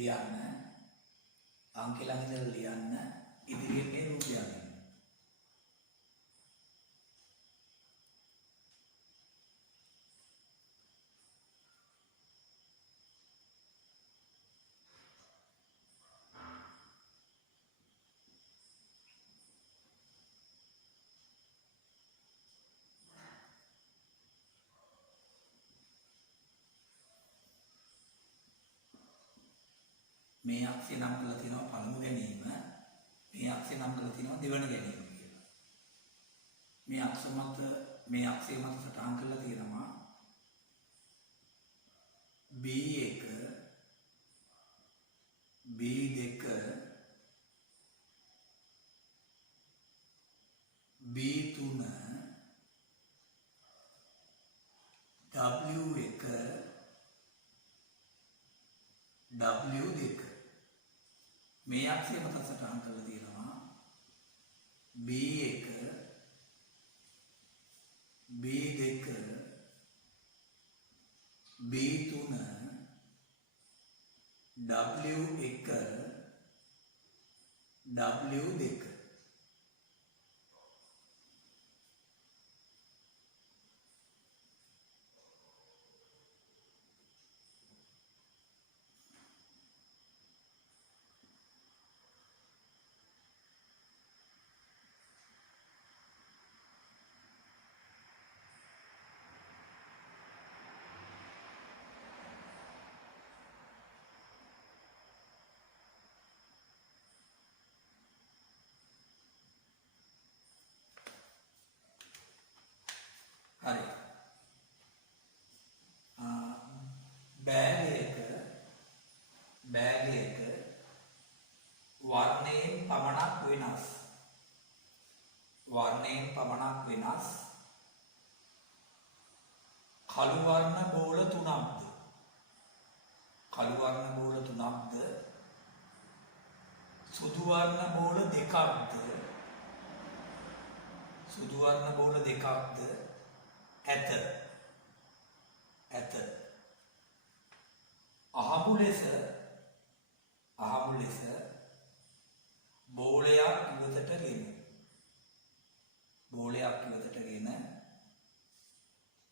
ලියන්න අංක ළඟ ඉඳලා ලියන්න ඉදිරියෙන් මේ රූපය ගන්න. මේ අක්ෂය නම් කරලා තියෙනවා පළමු ගැනීම, මේ අක්ෂය නම් කරලා තියෙනවා දෙවන ගැනීම කියලා. මේ අක්ෂය මත සටහන් කරලා තියෙනවා B1 B2 B3 W1 W2 මේ අක්ෂය මත සටහන් කරලා තියෙනවා B1 B2 B3 W1 W2 හරි. බෑග් එක වර්ණයෙන් පමණක් වෙනස්. කළු වර්ණ බෝල 3ක්ද? සුදු වර්ණ බෝල 2ක්ද? ඇත. අහඹු ලෙස බෝලයක් ඉවතටගෙන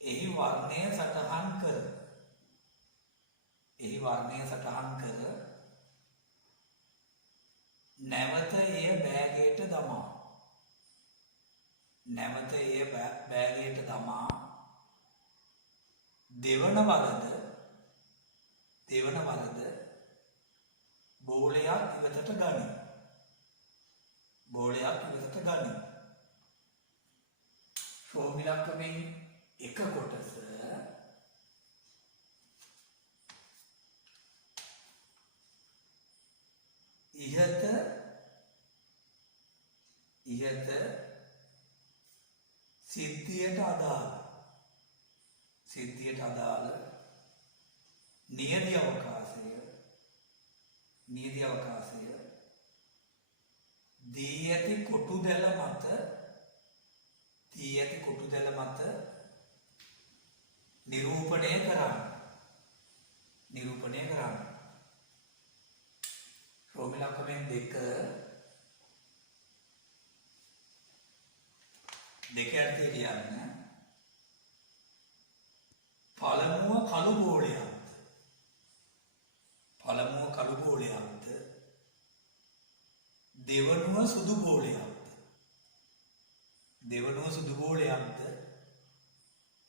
එහි වර්ණය සටහන් කර නැවත එය බෑගයට දමා දෙවන වරද බෝලයක් ඉවතට ගනි. ශෝමිලක්කමේ එක කොටස ඉහත සිද්ධියට අදාළ නියති අවකාශය දී ඇති කොටු දැල මත නිරූපණය කරන්න. ශෝමිලක්කමෙන් දෙක අර්ථය කියන්න. පළමුව කළු බෝලයක්ද දෙවනුව සුදු බෝලයක්ද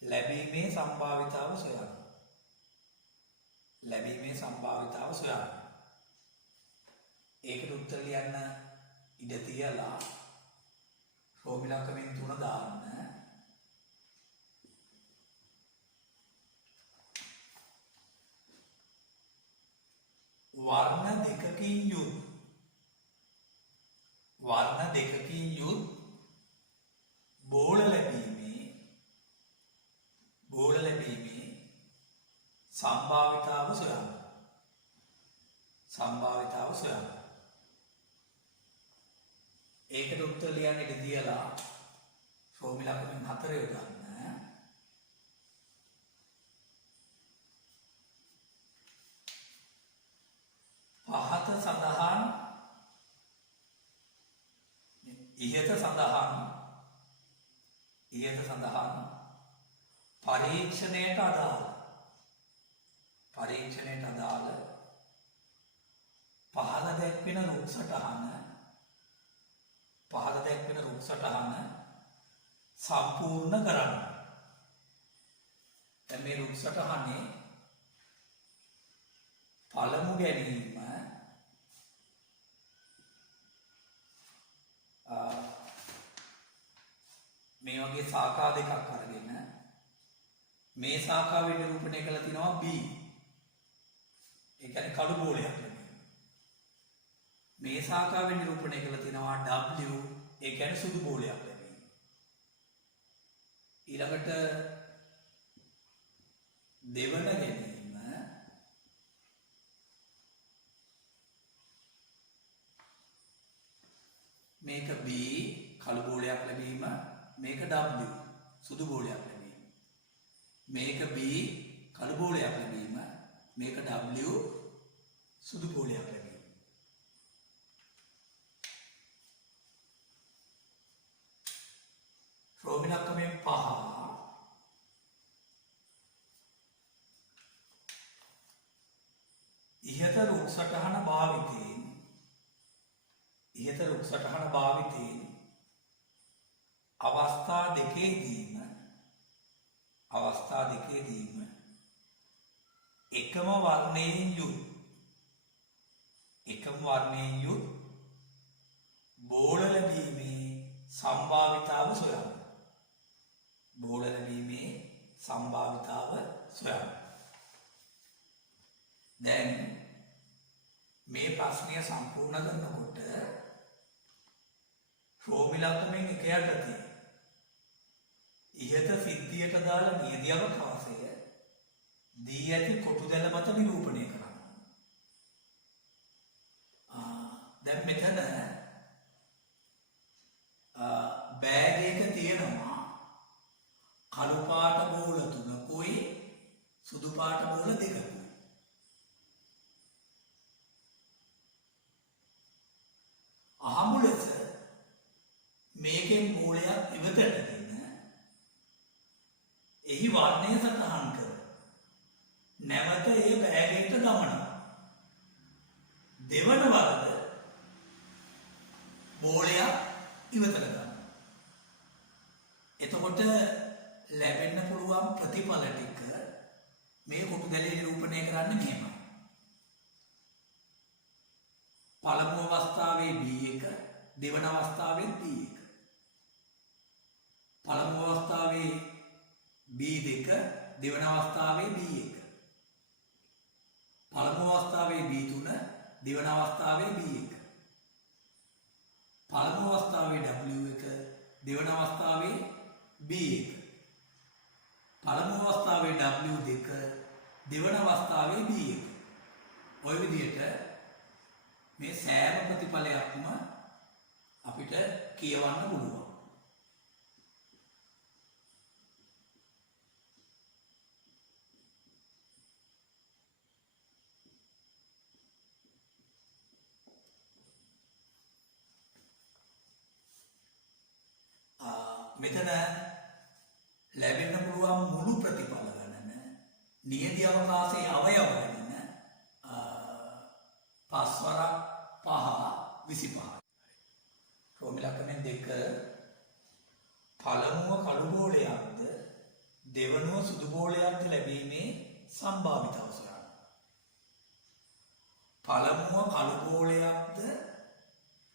ලැබීමේ සම්භාවිතාව සොයන්න. ඒකට උත්තර ලියන්න ඉඩ තියලා ශෝමිලක්කමෙන් 3 දාන්න. වර්ණ දෙකකින් යුත් බෝල ලැබීමේ සම්භාවිතාව සොයන්න. ඒකට උත්තර ලියන්න ඉඩ තියලා ශෝමිලක්කමෙන් 4 යොදන්න. පරීක්ෂණයට අදාළ පහළ දැක්වෙන රුක් සටහන සම්පූර්ණ කරන්න. දැන් මේ රුක් සටහනේ පළමු ගැනීම මේ වගේ සාකා දෙකක් අරගෙන මේ සාකාවෙන් නිරූපණය කළ තිනවා B. ඒ කියන්නේ කළු බෝලයක් ලැබෙනවා. මේ සාකාවෙන් නිරූපණය කළ තිනවා W. ඒ කියන්නේ සුදු බෝලයක් ලැබෙනවා. ඊළඟට දෙවන ගැනීම මේක B කළු බෝලයක් ලැබීම, මේක W සුදු බෝලයක් ලැබීම. මේක B කළු බෝලයක් ලැබීම, මේක W සුදු බෝලයක් ලැබීම. ශ්‍රෝමිලක්කමෙන් 5 ඉහත රුක් සටහන භාවිතයෙන් අවස්ථා දෙකේදීම එකම වර්ණයෙන් යුත් බෝල ලැබීමේ සම්භාවිතාව සොයන්න. දැන් මේ ප්‍රශ්නය සම්පූර්ණ කරනකොට ශ්‍රෝමිලක්කමෙන් 1 යටතේ ඉහත සිද්ධියට දාලා නියදී අවකාශය දී ඇති කොටු දැල මත නිරූපණය කරන්න. දැන් මෙතන බෑග් එක තියෙනවා කළු පාට බෝල 3කුයි සුදු පාට බෝල 2කුයි. අහමු ලෙස මේකෙන් බෝලයක් ඉවතටගෙන එහි වර්ණය සටහන් කර නැවත ඒ බෑගයට ගමනවා. දෙවන වරද බෝලයක් ඉවතට ගන්න. එතකොට ලැබෙන්න පුළුවන් ප්‍රතිඵල ටික මේ කොටු දැලේ නිරූපණය කරන්න මෙහෙමයි. පළමු අවස්ථාවේ B1, දෙවන අවස්ථාවේ B1. පළමු අවස්ථාවේ B2, දෙවන අවස්ථාවේ B1. පළමු අවස්ථාවේ B3, දෙවන අවස්ථාවේ B1. පළමු අවස්ථාවේ W1, දෙවන අවස්ථාවේ B1. පළමු අවස්ථාවේ W2, දෙවන අවස්ථාවේ B1. ඔය විදිහට මේ සෑම ප්‍රතිඵලයක්ම අපිට කියවන්න පුළුවන්. මෙතන ලැබෙන්න පුළුවන් මුළු ප්‍රතිඵල ගණන නියදී අවකාශයේ අවයව ගණන 5 වරක් 5 25. ශ්‍රෝමිලක්කමෙන් 2 පළමුව කළු බෝලයක්ද දෙවනුව සුදු බෝලයක්ද ලැබීමේ සම්භාවිතාව සොයන්න. පළමුව කළු බෝලයක්ද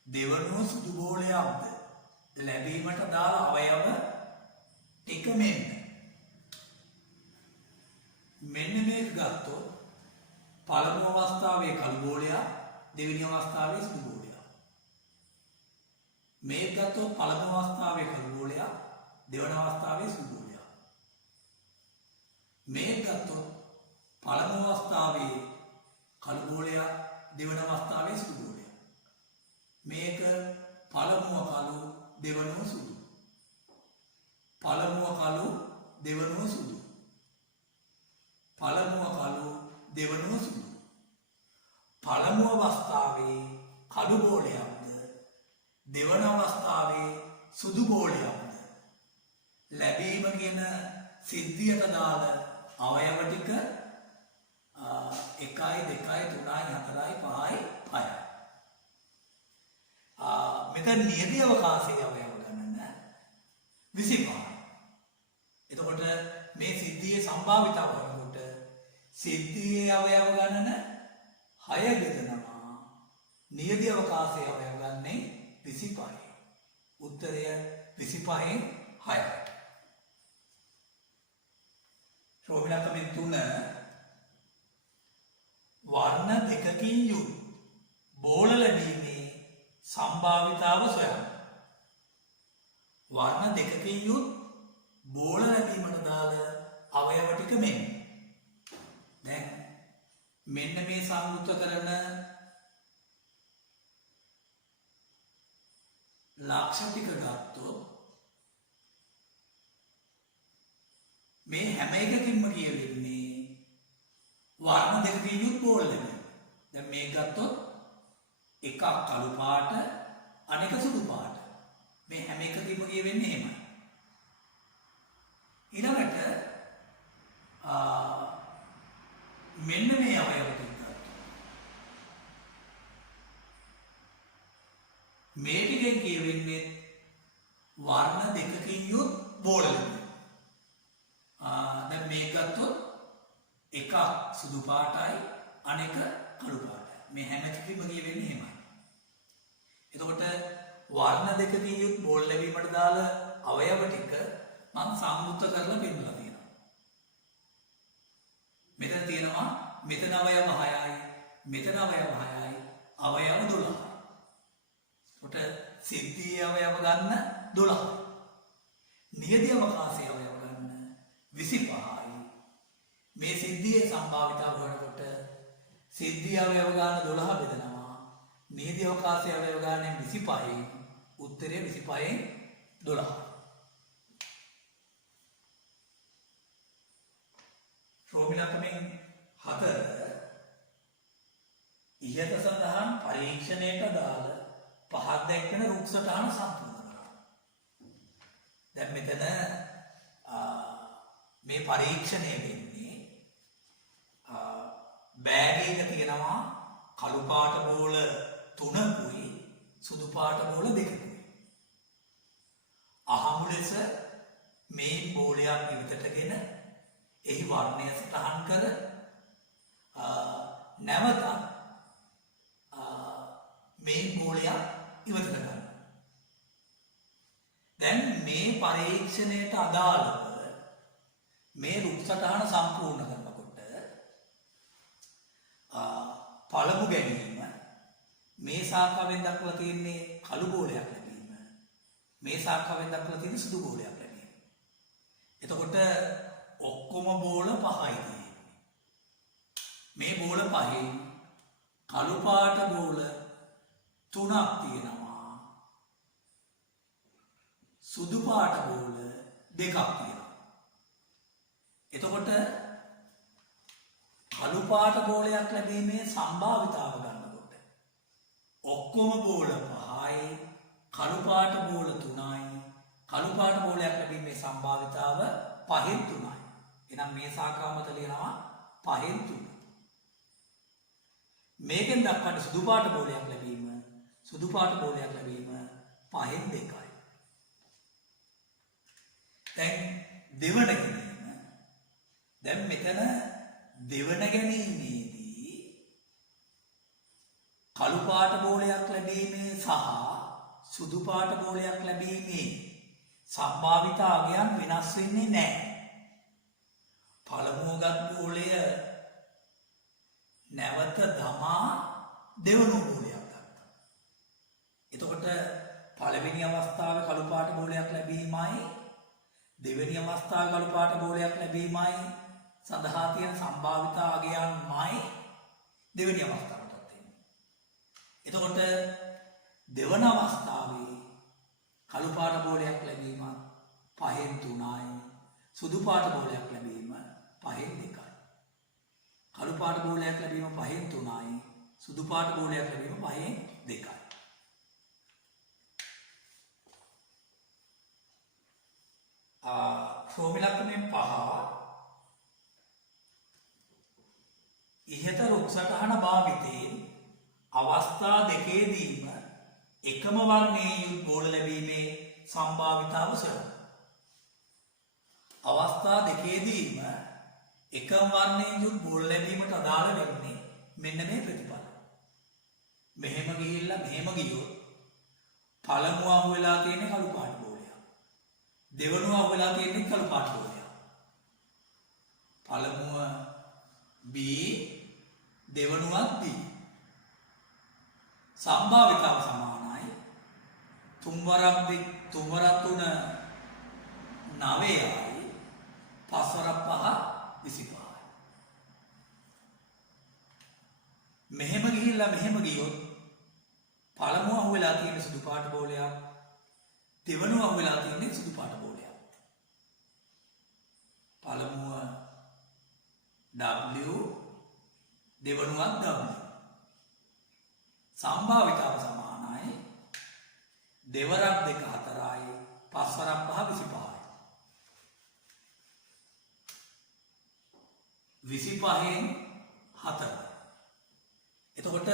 දෙවනුව සුදු බෝලයක්ද ලැබීමට දාල අවයව ටික මෙන්න මේක ගත්තොත් පළමු අවස්ථාවේ කළු බෝලයක්, දෙවෙනි අවස්ථාවේ සුදු බෝලයක්. මේක ගත්තොත් පළමු අවස්ථාවේ කළු බෝලයක්, දෙවන අවස්ථාවේ සුදු බෝලයක්. මේක ගත්තොත් පළමු අවස්ථාවේ කළු බෝලයක්, දෙවන අවස්ථාවේ සුදු බෝලයක්. මේක පළමුව කළු, දෙවනුව සුදු. පළමුව කළු, දෙවනුව සුදු. පළමුව කළු, දෙවනුව සුදු. පළමු අවස්ථාවේ කළු බෝලයක්ද දෙවන අවස්ථාවේ සුදු බෝලයක්ද ලැබීම කියන සිද්ධිය සිද්ධියට දාල අවයව ටික 1 2 3 4 5 6යි. මෙතන නියති අවකාශයේ අවයව ගණන 25යි. එතකොට මේ සිද්ධියේ සම්භාවිතාව වලට සිද්ධියේ අවයව ගණන 6 බෙදනවා. නියති අවකාශයේ අවයව ගන්නේ 25යි. උත්තරය 25න් 6යි. ශ්‍රෝමිලකමෙන් 3 වර්ණ දෙකකින් යුත් බෝල ලැබීමේ සම්භාවිතාව සොයන්න. වර්ණ දෙකකින් යුත් බෝල ලැබීමට දාල අවයව ටික මෙන්න. දැන් මෙන්න මේ සංයුක්ත කරන ලක්ෂ ටික ගත්තොත් මේ හැම එකකින්ම කියවෙන්නේ වර්ණ දෙකකින් යුත් බෝල ලැබීම. දැන් මේක ගත්තොත් එකක් කළු පාට අනෙක සුදු පාට. මේ හැම එකකින්ම කියවෙන්නේ එහෙමයි. ඊළඟට මෙන්න මේ අවයව ටික ගත්තා. මේ ටිකෙන් කියවෙන්නේ වර්ණ දෙකකින් යුත් බෝල ලැබීම. දැන් මේක ගත්තොත් එකක් සුදු පාටයි අනෙක කළු පාටයි. මේ හැම එකකින්ම කියවෙන්නේ එහෙමයි. එතකොට වර්ණ දෙකකින් යුත් බෝල් ලැබීමට දාල අවයව ටික මම සංයුක්ත කරලා පෙන්නලා තියෙනවා. මෙතන තියෙනවා මෙතන අවයව 6යි, මෙතන අවයව 6යි, අවයව 12යි. එතකොට සිද්ධියේ අවයව ගන්න 12යි. නියති අවකාශයේ අවයව ගන්න 25යි. මේ සිද්ධියේ සම්භාවිතාව වලට සිද්ධිය අවයව ගන්න 12 බෙදනවා. නියති අවකාශයේ අවයව ගන්න 25යි. උත්තරය 25න් 12. ශ්‍රෝමිලකමෙන් 4 ඉහත සඳහන් පරීක්ෂණයට දාල පහත් දැක්වෙන රුක් සටහන සම්පූර්ණ කරනවා. දැන් මෙතන මේ පරීක්ෂණය වෙන්නේ බෑග් එක තියෙනවා කළු පාට බෝල 3කුයි සුදු පාට බෝල 2කුයි. අහමු ලෙස මේ බෝලයක් ඉවතටගෙන එහි වර්ණය සටහන් කර නැවත මේ බෝලයක් ඉවතට ගන්න. දැන් මේ පරීක්ෂණයට අදාළව මේ රුක් සටහන සම්පූර්ණ කරනකොට පළමු ගැනීම මේ ශාඛාවෙන් දක්වලා තියෙන්නේ කළු බෝලයක් ලැබීම. මේ ශාඛාවෙන් දක්වලා තියෙන්නේ සුදු බෝලයක් ලැබීම. එතකොට ඔක්කොම බෝල 5යි තියෙන්නේ. මේ බෝල 5න් කළු පාට බෝල 3ක් තියෙනවා. සුදු පාට බෝල 2ක් තියෙනවා. එතකොට කළු පාට බෝලයක් ලැබීමේ සම්භාවිතාව ගන්නකොට ඔක්කොම බෝල 5යි, කළු පාට බෝල 3යි. කළු පාට බෝලයක් ලැබීමේ සම්භාවිතාව 5න් 3යි. එහෙනම් මේ ශාඛාව මත ලියනවා 5න් 3. මේකෙන් දක්වන්නේ සුදු පාට බෝලයක් ලැබීම, සුදු පාට බෝලයක් ලැබීම 5න් 2යි. දැන් දෙවන ගැනීම. දැන් මෙතන දෙවන ගැනීමේදී කළු පාට බෝලයක් ලැබීමේ සහ සුදු පාට බෝලයක් ලැබීමේ සම්භාවිතාවයන් වෙනස් වෙන්නේ නැහැ. පළමුවගත් බෝලය නැවත දමා දෙවන බෝලයක් ගත්තා. එතකොට පළවෙනි අවස්ථාවේ කළු පාට බෝලයක් ලැබීමයි දෙවෙනි අවස්ථාවේ කළු පාට බෝලයක් ලැබීමයි සඳහා තියෙන සම්භාවිතාවයන්මයි දෙවෙනි අවස්ථාවටත් එන්නේ. එතකොට දෙවන අවස්ථාවේ කළු පාට බෝලයක් ලැබීම 5න් 3යි, සුදු පාට බෝලයක් ලැබීම 5න් 2යි. කළු පාට බෝලයක් ලැබීම 5න් 3යි, සුදු පාට බෝලයක් ලැබීම 5න් 2යි. ශ්‍රෝමිලකමෙන් 5 ඉහත රුක් සටහන භාවිතයෙන් අවස්ථා දෙකේදීම එකම වර්ණයේ යුත් බෝල ලැබීමේ සම්භාවිතාව සොයන්න. අවස්ථා දෙකේදීම එකම වර්ණයේ යුත් බෝල ලැබීමට අදාළ වෙන්නේ මෙන්න මේ ප්‍රතිඵල. මෙහෙම ගිහිල්ලා මෙහෙම ගියොත් පළමුව අහු වෙලා තියෙන්නේ කළු පාට බෝලයක්. දෙවනුව අහු වෙලා තියෙන්නේ කළු පාට බෝලයක්. පළමුව B, දෙවනුවත් B. සම්භාවිතාව සමානයි. තුන්වරක් 3 9යි, 5 වරක් 5 25යි. මෙහෙම ගිහිල්ලා මෙහෙම ගියොත් පළමුව අහු වෙලා තියෙන සුදු පාට බෝලයක්, දෙවනුව අහු වෙලා තියෙන සුදු පාට බෝලයක්. පළමුව W, දෙවනුවත් W. සම්භාවිතාව සමානයි. දෙවරක් 2 4යි, 5 වරක් 5 25යි. 25න් 4යි. එතකොට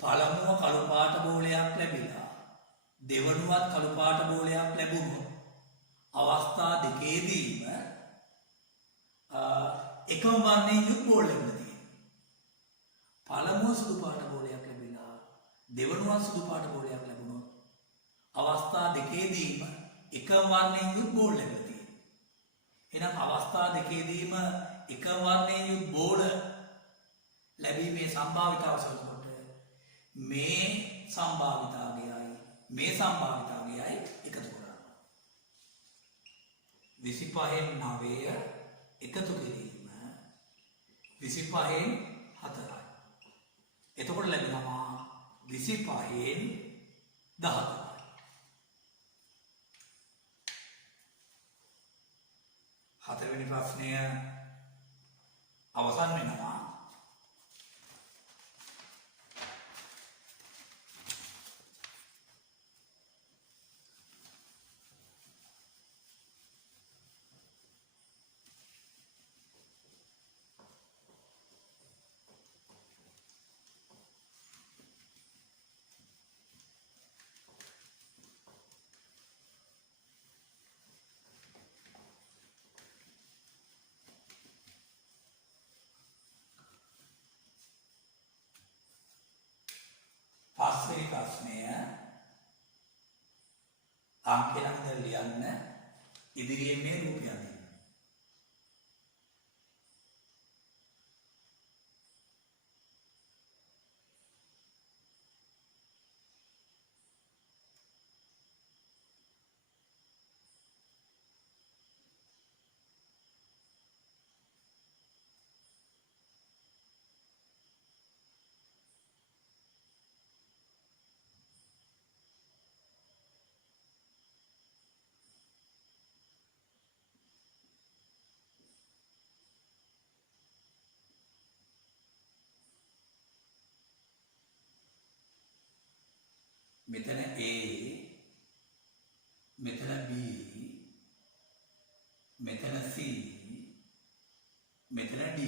පළමුව කළු පාට බෝලයක් ලැබිලා දෙවනුවත් කළු පාට බෝලයක් ලැබුණොත් අවස්ථා දෙකේදීම එකම වර්ණයෙන් යුත් බෝල ලැබෙනවා. පළමුව සුදු පාට බෝලයක් ලැබිලා දෙවනුවත් සුදු පාට බෝලයක් ලැබුණොත් අවස්ථා දෙකේදීම එකම වර්ණයෙන් යුත් බෝල ලැබෙනවා. එහෙනම් අවස්ථා දෙකේදීම එකම වර්ණයෙන් යුත් බෝල ලැබීමේ සම්භාවිතාව සලකුවට මේ සම්භාවිතාවයයි මේ සම්භාවිතාවයයි එකතු කරනවා. 25න් 9 එකතු කිරීම 25න් 4යි. එතකොට ලැබෙනවා 25න් 14යි. හතරවෙනි ප්‍රශ්නය අවසන් වෙනවා. පස්වෙනි ප්‍රශ්නය අංකෙ ළඟ ලියන්න ඉදිරියෙන් මේ රූපය අදින්න. මෙතන A, මෙතන B, මෙතන C, මෙතන D.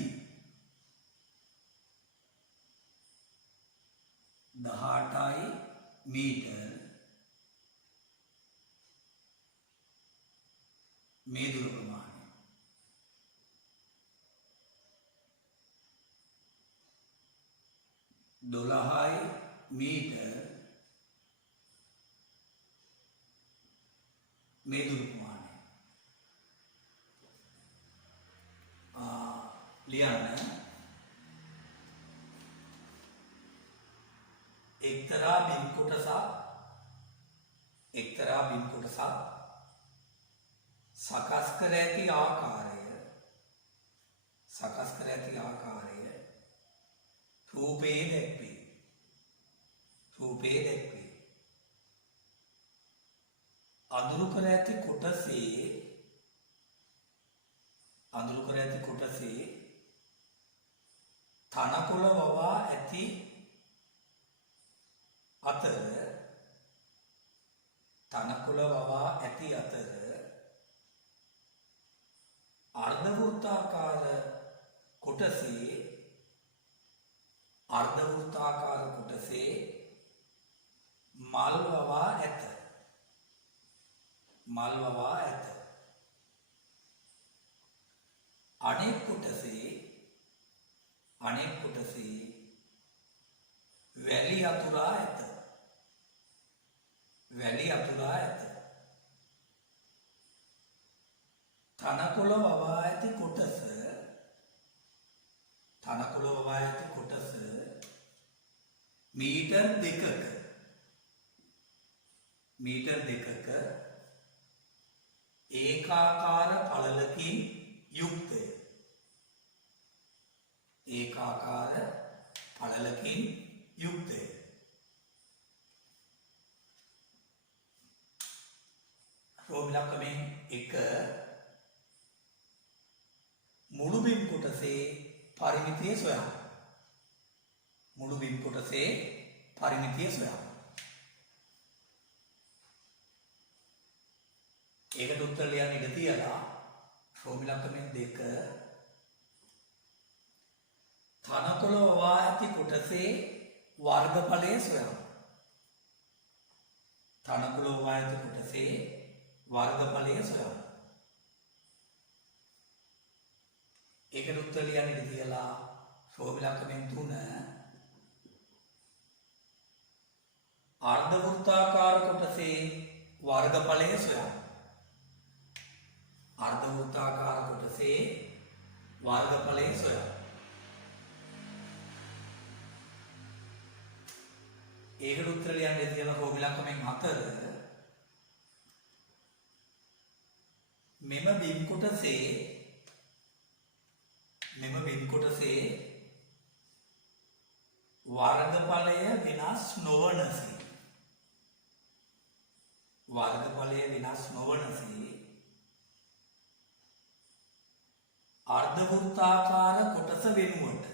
18යි මීටර් මේ දුර ප්‍රමාණය. දොළහයි මීටර් මේ දුර ප්‍රමාණය. ලියන්න එක්තරා බිම් කොටසක් සකස් කර ඇති ආකාරය රූපයේ දැක්වේ. අඳුරු කර ඇති කොටසේ තනකොළ වවා ඇති අර්ධ වෘත්තාකාර කොටසේ අර්ධ වෘත්තාකාර කොටසේ මල් වවා ඇත. මල් වවා ඇත. අනෙක් කොටසේ වැලි අතුරා ඇත. වැලි අතුරා ඇත. තනකොළ වවා ඇති කොටස මීටර් දෙකක ඒකාකාර පළලකින් යුක්තය. ඒකාකාර පළලකින් යුක්තය. රෝමිලක්කමෙන් 1 මුළු බිම් කොටසේ පරිමිතිය සොයන්න. මුළු බිම් කොටසේ පරිමිතිය සොයන්න. ඒකට උත්තර ලියන්න ඉඩ තියලා රෝමිලක්කමෙන් 2 තනකොළ වවා ඇති කොටසේ වර්ගඵලය සොයන්න. තනකොළ වවා ඇති කොටසේ වර්ගඵලය සොයන්න. ඒකට උත්තර ලියන්න ඉඩ තියලා රෝමිලක්කමෙන් 3 අර්ධ වෘත්තාකාර කොටසේ වර්ගඵලය සොයන්න. අර්ධ වෘත්තාකාර කොටසේ වර්ගඵලය සොයන්න. ඒකට උත්තර ලියන්න ඉඩ තියලා රෝමිලක්කමෙන් 4 මෙම බිම් කොටසේ වර්ගඵලය වෙනස් නොවනසේ අර්ධ වෘත්තාකාර කොටස වෙනුවට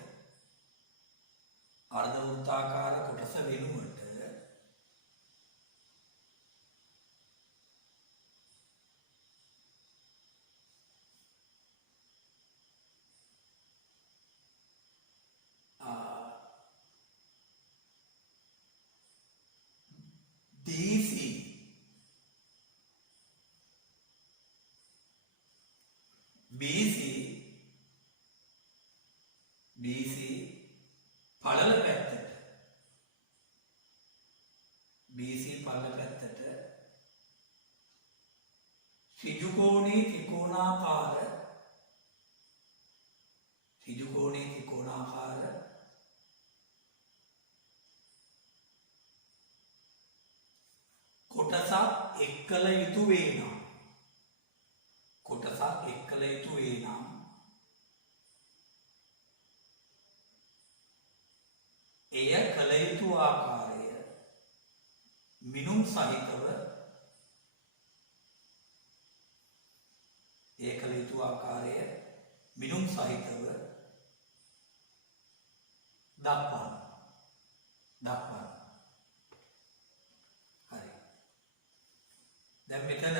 BC පළල පැත්තට ඍජුකෝණී ත්‍රිකෝණාකාර කොටසක් එක්කල යුතු වේ නම් එය කළ යුතු ආකාරය මිනුම් සහිතව දක්වන්න. හරි. දැන් මෙතන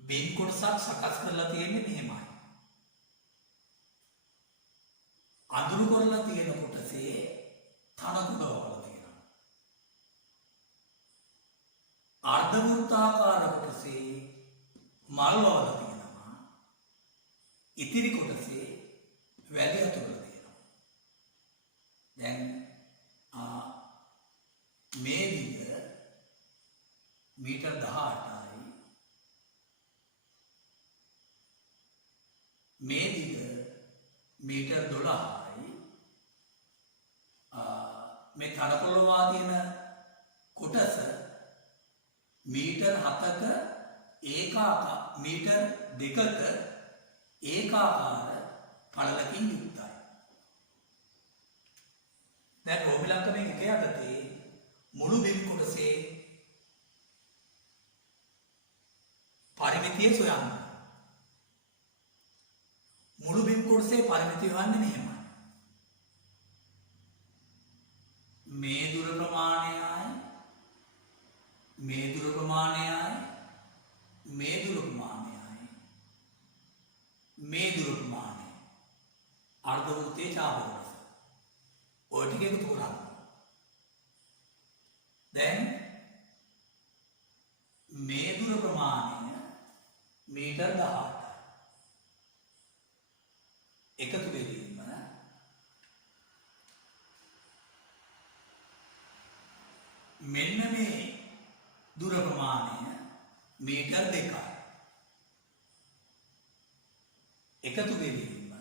බිම් කොටසක් සකස් කරලා තියෙන්නේ මෙහෙමයි. අඳුරු කරලා තියෙන කොටසේ තනකොළ වල තියෙනවා. අර්ධ වෘත්තාකාර කොටසේ මල් වල තියෙනවා. ඉතිරි කොටසේ වැලි අතුරලා තියෙනවා. දැන් මේ දිග මීටර් 18යි. මේ දිග මීටර් 12යි. මේ තනකොළ වා තියෙන කොටස මීටර් 7ක මීටර් 2ක ඒකාකාර පළලකින් යුක්තයි. දැන් රෝමිලක්කමෙන් 1 යටතේ මුළු බිම් කොටසේ පරිමිතිය සොයන්න. මුළු බිම් කොටසේ පරිමිතිය හොයන්නේ මෙහෙමයි. මේ දුර ප්‍රමාණයයි මේ දුර ප්‍රමාණයයි මේ දුර ප්‍රමාණය අර්ධ වෘත්තයේ ඡාප කොටස. ඔය ටික එකතු කරන්න. දැන් මේ දුර ප්‍රමාණය මීටර් 18යි. එකතු වෙලීම මෙන්න මේ දුර ප්‍රමාණය මීටර් 2යි. එකතු වෙලීම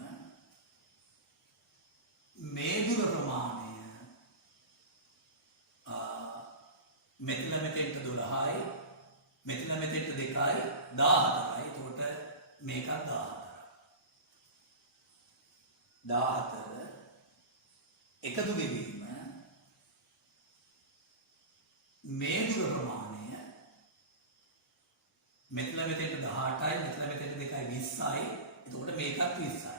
මේ දුර ප්‍රමාණය මෙතන මෙතෙන්ට 12යි මෙතන මෙතෙන්ට 2යි 14යි. එතකොට මේකත් 14 එකතු වෙලීම මේ දුර ප්‍රමාණය මෙතන මෙතෙන්ට 18යි මෙතන මෙතෙන්ට 2යි 20යි. එතකොට මේකත් 20යි.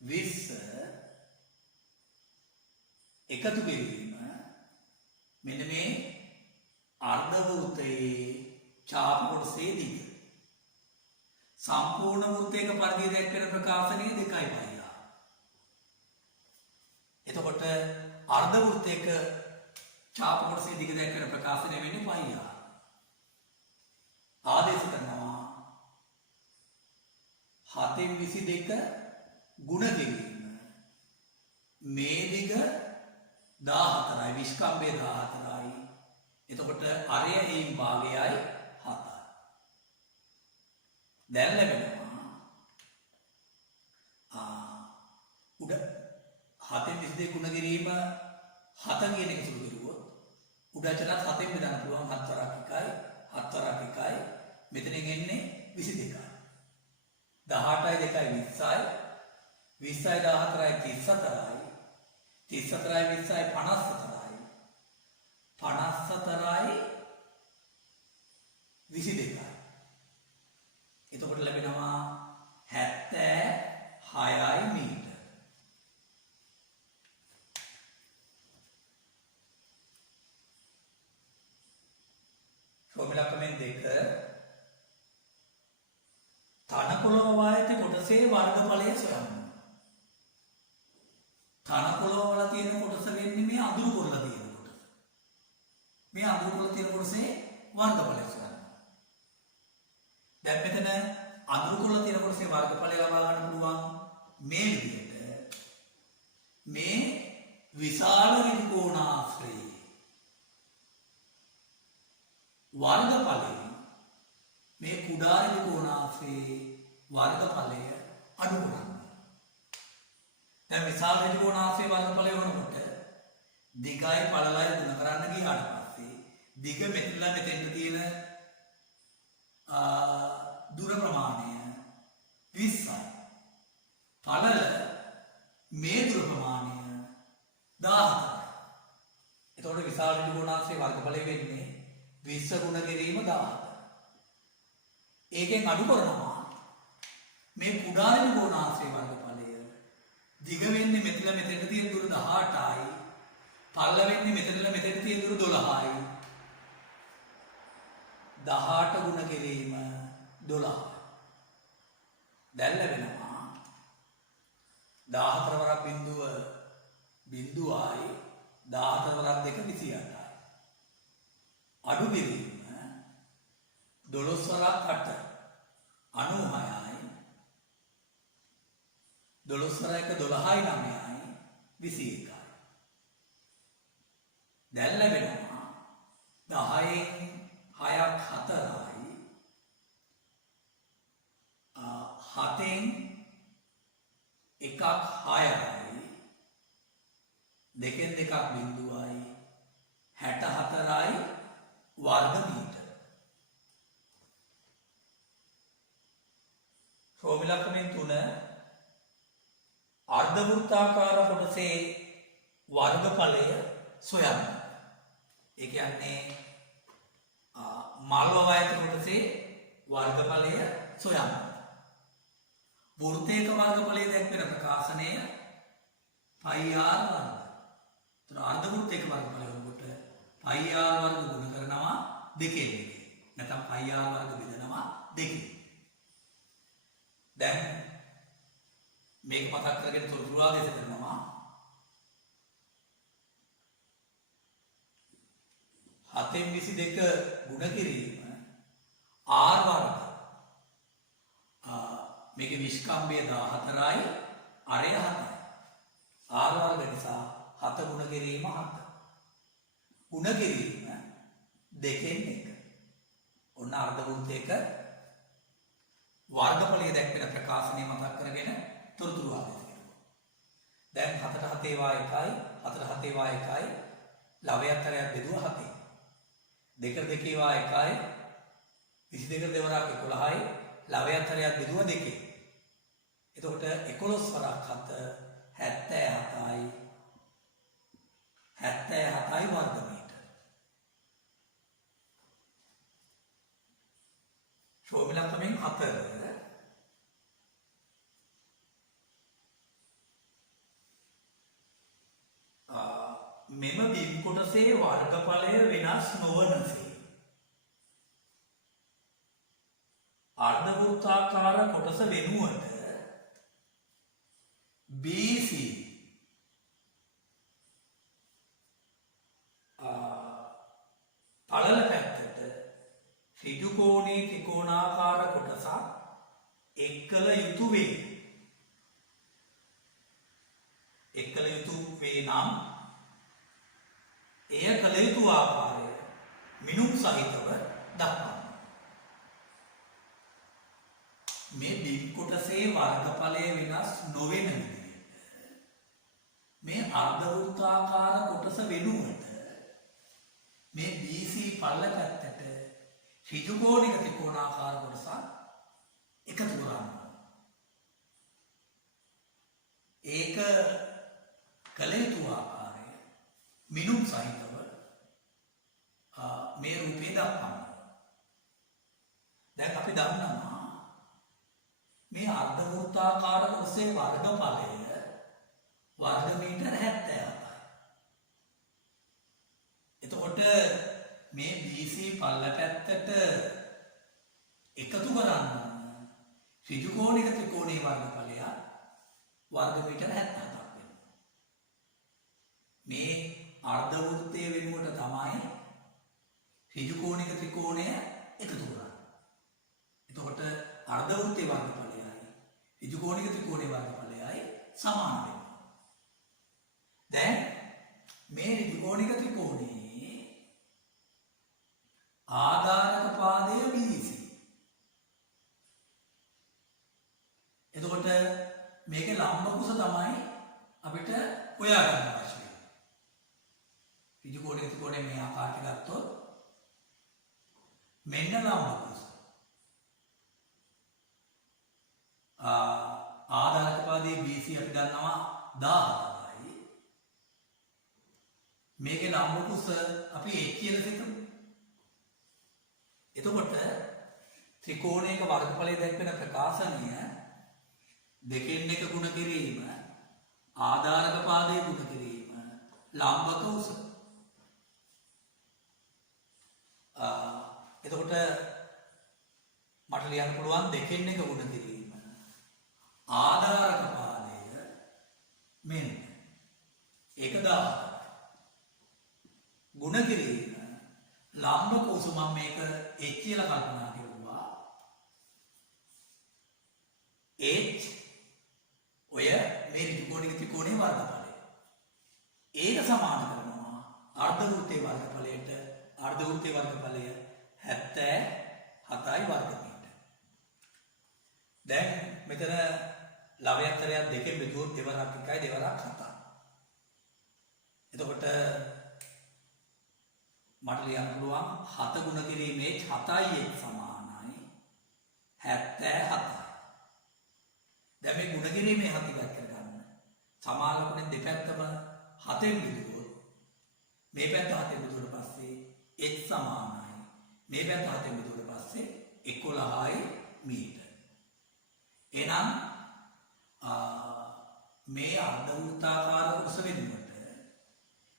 20 එකතු වෙලීම මෙන්න මේ අර්ධ වෘත්තයේ ඡාප කොටසේ දිග. සම්පූර්ණ වෘත්තයක පරිධිය දැක්වෙන ප්‍රකාශනය 2πr. එතකොට අර්ධ වෘත්තයක ඡාප කොටසේ දිග දැක්වෙන ප්‍රකාශනය වෙන්නේ πr. ආදේශ කරනවා 7/22 ගුණ කිරීම මේ දිග 14යි විස්කම්භය 14යි. එතකොට අරය එයින් භාගයයි 7යි. දැන් ලැබෙනවා උඩ 7/22 ගුණ කිරීම 7 කියන එක සුළු කරුවොත් උඩටත් 7ෙන් බෙදන්න පුළුවන්. 7 වරක් 1යි 7 වරක් 1යි මෙතනින් එන්නේ 22යි. 18යි 2යි 20යි 20යි 14යි 34යි 34යි 20යි 54යි 54යි 22යි. එතකොට ලැබෙනවා 76යි මීටර. ෆෝමියුලා කමෙන්ට් 2 තනකොළව වායත කොටසේ වර්ගඵලය සොයන්න. තනකොළව වල තියෙන කොටස වෙන්නේ මේ අඳුරු කොටලා තියෙන කොටස. මේ අඳුරු කොටලා තියෙන කොටසේ වර්ගඵලය සොයන්න. දැන් මෙතන අඳුරු කොටලා තියෙන කොටසේ වර්ගඵලය ලබා ගන්න පුළුවන් මේ විදිහට මේ විශාල ඍජුකෝණාශ්‍රයේ වර්ගඵලය මේ කුඩා ඍජුකෝණාශ්‍රයේ වර්ගඵලය අඩු කරන්න. දැන් විශාල ඍජුකෝණාශ්‍රයේ වර්ගඵලය වුණොත් දිගයි පළලයි ගුණ කරන්න ගියාට පස්සේ දිග මෙතනලා මෙතෙන්ට තියෙන දුර ප්‍රමාණය 20යි. පළල මේ දුර ප්‍රමාණය 14යි. එතකොට විශාල ඍජුකෝණාශ්‍රයේ වර්ගඵලය වෙන්නේ 20 ගුණ කිරීම 14. ඒකෙන් අඩු කරනවා මේ කුඩා ඍජුකෝණාශ්‍රයේ වර්ගඵලය දිග වෙන්නේ මෙතන මෙතෙන්ට තියෙන දුර 18යි. පළල වෙන්නේ මෙතනලා මෙතෙන්ට තියෙන දුර 12යි. 18 ගුණ කිරීම 12. දැන් ලැබෙනවා 14 වරක් බිඳුව බිඳුවයි 14 වරක් 2 28යි. අඩු කිරීම 12 වරක් 8 96යි. 12 වරක් 12යි 9යි 21යි. දැන් ලැබෙනවා 10න් 6ක් 4යි. 7න් එකක් 6යි. දෙකෙන් දෙකක් බිඳුවයි 64යි වර්ග මීටර. ෆෝමියුලා කමෙන්ට් 3 අර්ධ වෘත්තාකාර කොටසේ වර්ගඵලය සොයන්න. ඒ කියන්නේ මල්ව වායත කොටසේ වර්ගඵලය සොයන්න. වෘත්තයක වර්ගඵලය දැක්වෙන ප්‍රකාශනය πr වර්ග. එතන අර්ධ වෘත්තයක වර්ගඵලය වුණොත් πr වර්ග ගුණ කරනවා 2 නැත්නම් πr වර්ග බෙදනවා 2. දැන් මේක මතක් කරගෙන තොරතුරු ආදේශ කරනවා. 7/22 ගුණ කිරීම r වර්ග. මේකේ විස්කම්භය 14යි අරය 7යි. r වර්ග නිසා 7 ගුණ කිරීම 7. ගුණ කිරීම දෙකෙන් එක. ඔන්න අර්ධ වෘත්තයක වර්ගඵලය දැක්වෙන ප්‍රකාශනය මතක් කරගෙන තොරතුරු ආදේශ කරනවා. දැන් 7ට 7 වා 1යි 4ට 7 වා 1යි ලවයතරයක් බෙදුවා 7. 2ට 2 වා 1යි 22 දෙවරක් 11යි ලවයතරයක් බෙදුවා 2. එතකොට 11 වරක් 7 77යි 77යි වර්ග මීටර. ශෝභිලක්ෂණයෙන් 4 මෙම බිම් කොටසේ වර්ගඵලය වෙනස් නොවනසේ අර්ධ වෘත්තාකාර කොටස වෙනුවට BC පළල පැත්තට ඍජු කෝණී ත්‍රිකෝණාකාර කොටසක් එක්කල යුතු වේ. එක්කල යුතු වේ නම් එය කළ යුතු ආකාරය මිනුම් සහිතව දක්වන්න. මේ බිම් කොටසේ වර්ගඵලය වෙනස් නොවන විදිහට මේ අර්ධ වෘත්තාකාර කොටස වෙනුවට මේ BC පල්ල පැත්තට ඍජු කෝණික ත්‍රිකෝණාකාර කොටසක් එකතු කරන්න. ඒක කළ යුතු ආකාරය මිනුම් සහිතව මේ රූපේ දක්වන්න. දැන් අපි දන්නවා මේ අර්ධ වෘත්තාකාර කොටසේ වර්ගඵලය වර්ග මීටර 77යි. එතකොට මේ BC පල්ල පැත්තට එකතු කරන්න ඍජු කෝණික ත්‍රිකෝණයේ වර්ගඵලය වර්ග මීටර 77ක් වෙනවා. මේ අර්ධ වෘත්තය වෙනුවට තමයි ඍජු කෝණික ත්‍රිකෝණය එකතු කරන්නේ. එතකොට අර්ධ වෘත්තයේ වර්ගඵලයයි ඍජු කෝණික ත්‍රිකෝණයේ වර්ගඵලයයි සමාන වෙනවා. දැන් මේ ඍජු කෝණික ත්‍රිකෝණයේ ආධාරක පාදය BC. එතකොට මේකේ ලම්බ කුස තමයි අපිට හොයාගන්න අවශ්‍ය වෙන්නේ. ඍජු කෝණික ත්‍රිකෝණය මේ ආකාරයට ගත්තොත් මෙන්න ලම්බ කුස. ආධාරක පාදයේ BC අපි දන්නවා 17යි. මේකේ ලම්බ කුස අපි h කියලා හිතමු. එතකොට ත්‍රිකෝණයක වර්ගඵලය දැක්වෙන ප්‍රකාශනය දෙකෙන් එක ගුණ කිරීම ආධාරක පාදයේ ගුණ කිරීම ලම්බක උස. එතකොට මට ලියන්න පුළුවන් දෙකෙන් එක ගුණ කිරීම ආධාරක පාදය මෙන්න ඒක 17 ගුණ කිරීම ලම්බක උස. මම මේක h කියලා කල්පනා කරුවා. h ඔය මේ ඍජු කෝණික ත්‍රිකෝණයේ වර්ගඵලය. ඒක සමාන කරනවා අර්ධ වෘත්තයේ වර්ගඵලයට. අර්ධ වෘත්තයේ වර්ගඵලය 77යි වර්ග මීටර. දැන් මෙතන ලවයතරයක් දෙකෙන් බෙදුවොත් දෙවරක් 1යි දෙවරක් 7යි. එතකොට මට ලියන්න පුළුවන් 7 ගුණ කිරීමේ 7යි h සමානයි 77යි. දැන් මේ ගුණ කිරීමේ හත ඉවත් කරගන්න. සමාන ලකුණෙන් දෙපැත්තම 7ෙන් බෙදුවොත් මේ පැත්ත 7ෙන් බෙදුවට පස්සේ h සමානයි මේ පැත්ත 7ෙන් බෙදුවට පස්සේ 11යි මීටර. එහෙනම් මේ අර්ධ වෘත්තාකාර කොටස වෙනුවට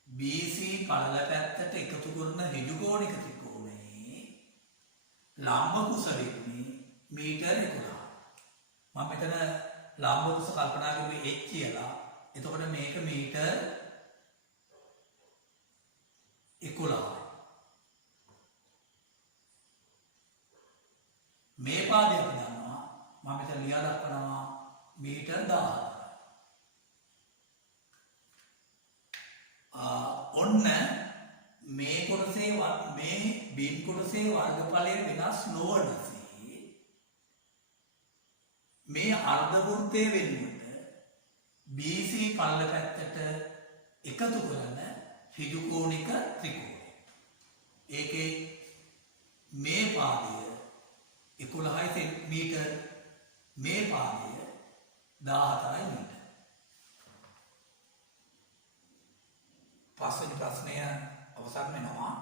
BC පළල පැත්තට එකතු කරන ඍජු කෝණික ත්‍රිකෝණයේ ලම්බ කුස වෙන්නේ මීටර 11. මම මෙතන මෙතන ලාම්බෝකස කල්පනා කරුවේ h කියලා. එතකොට මේක මීටර් 11යි. මේ පාදය අපි දන්නවා මම මෙතන ලියා දක්වනවා මීටර් 1000. ඔන්න මේ කොටසේ මේ බිම් කොටසේ වර්ගඵලය වෙනස් නොවනසේ මේ අර්ධ වෘත්තය වෙනුවට BC පල්ල පැත්තට එකතු කරන ඍජු කෝණික ත්‍රිකෝණය. ඒකේ මේ පාදය 11 සෙන්ටිමීටර්, මේ පාදය 17 මීටර්. පස්වෙනි ප්‍රශ්නය අවසන් වෙනවා.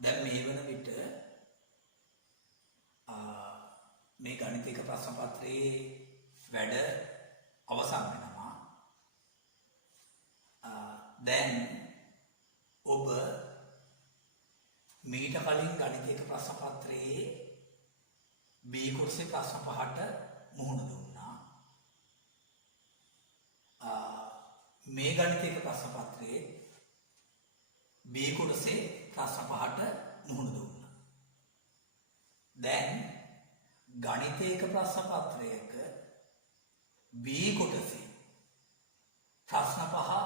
දැන් මේ වන විට මේ ගණිතික ප්‍රශ්න පත්‍රයේ වැඩ අවසන් වෙනවා. දැන් ඔබ මීට කලින් ගණිතික ප්‍රශ්න පත්‍රයේ B කොටසේ ප්‍රශ්න 5ට මුහුණ දුන්නා. මේ ගණිතික ප්‍රශ්න පත්‍රයේ B කොටසේ ප්‍රශ්න 5ට මුහුණ දුන්නා. දැන් ගණිතික ප්‍රශ්න පත්‍රයක B කොටසේ ප්‍රශ්න 5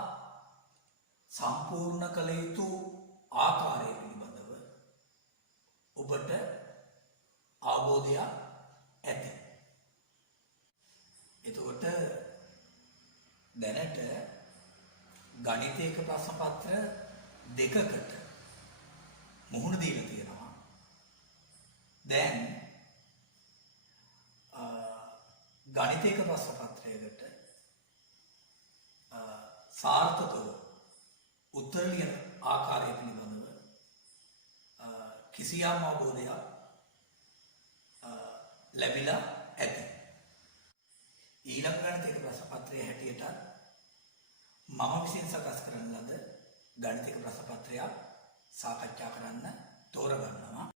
සම්පූර්ණ කළ යුතු ආකාරය පිළිබඳව ඔබට අවබෝධයක් ඇති. එතකොට දැනට ගණිතයක ප්‍රශ්න පත්‍ර දෙකකට මුහුණ දීලා තියෙනවා. දැන් ගණිතයක ප්‍රශ්න පත්‍රයකට සාර්ථකව උත්තර ලියන ආකාරය පිළිබඳව කිසියම් අවබෝධයක් ලැබිලා ඇති. ඊළඟ ගණිතයක ප්‍රශ්න පත්‍රයේ හැටියට මම විසින් සකස් කරන ලද ගණිතයක ප්‍රශ්න පත්‍රයක් සාකච්ඡා කරන්න තෝරගන්නවා.